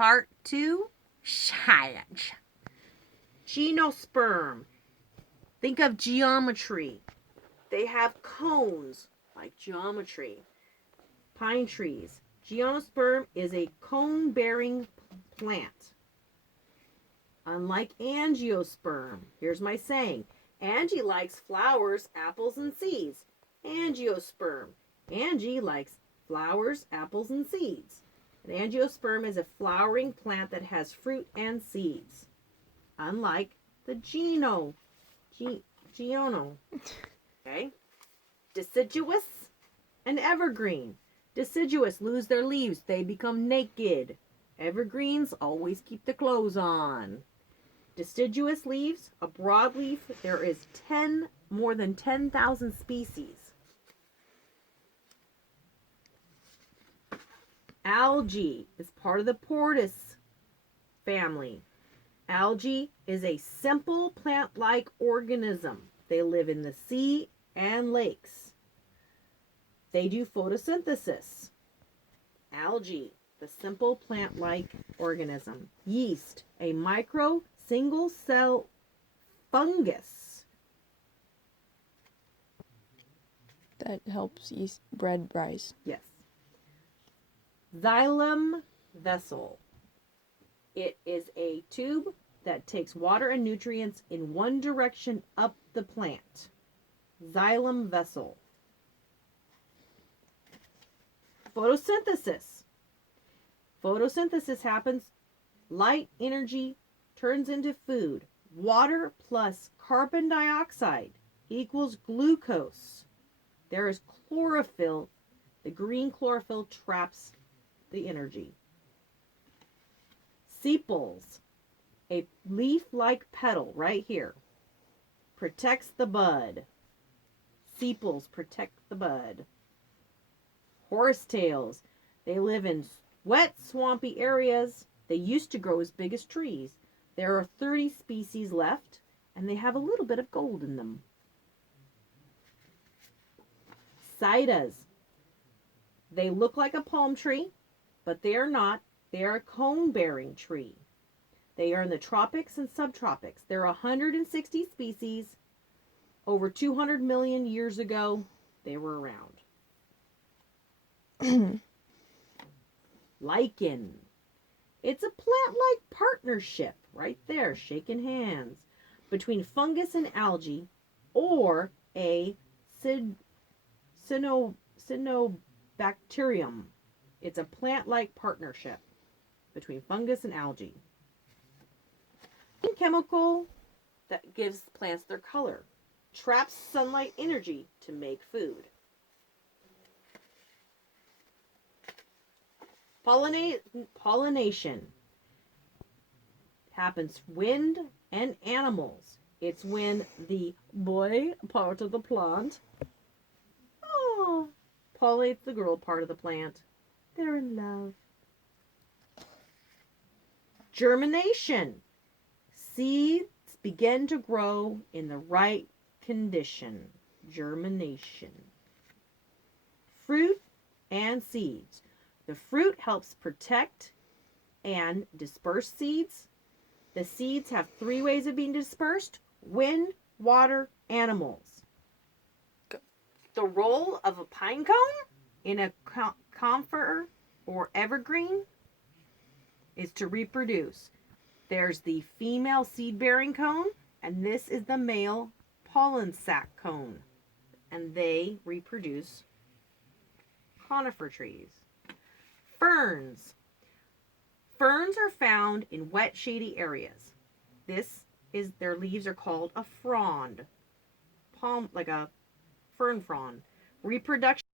Part 2, science. Gymnosperm. Think of geometry. They have cones, like geometry. Pine trees. Gymnosperm is a cone-bearing plant. Unlike angiosperm. Here's my saying. Angie likes flowers, apples, and seeds. Angiosperm. Angie likes flowers, apples, and seeds. An angiosperm is a flowering plant that has fruit and seeds. Unlike the geono. Okay? Deciduous and evergreen. Deciduous lose their leaves. They become naked. Evergreens always keep the clothes on. Deciduous leaves, a broadleaf, there is more than 10,000 species. Algae is part of the Portus family. Algae is a simple plant-like organism. They live in the sea and lakes. They do photosynthesis. Algae, the simple plant-like organism. Yeast, a micro single-cell fungus. That helps yeast bread rise. Yes. Xylem vessel. It is a tube that takes water and nutrients in one direction up the plant. Xylem vessel. Photosynthesis. Photosynthesis happens. Light energy turns into food. Water plus carbon dioxide equals glucose. There is chlorophyll. The green chlorophyll traps the energy. Sepals, a leaf-like petal right here, protects the bud. Sepals protect the bud. Horsetails, they live in wet, swampy areas. They used to grow as big as trees. There are 30 species left, and they have a little bit of gold in them. Cydas, they look like a palm tree, but they are not. They are a cone-bearing tree. They are in the tropics and subtropics. There are 160 species. Over 200 million years ago, they were around. Lichen. It's a plant-like partnership right there, shaking hands, between fungus and algae, or a cyanobacterium. It's a plant-like partnership between fungus and algae. Chemical that gives plants their color. Traps sunlight energy to make food. Pollination happens wind and animals. It's when the boy part of the plant pollinates the girl part of the plant. They're in love. Germination. Seeds begin to grow in the right condition. Germination. Fruit and seeds. The fruit helps protect and disperse seeds. The seeds have 3 ways of being dispersed: wind, water, animals. The role of a pine cone in a conifer or evergreen is to reproduce. There's the female seed-bearing cone, and this is the male pollen sac cone, and they reproduce conifer trees. Ferns. Ferns are found in wet, shady areas. Their leaves are called a frond, like a fern frond. Reproduction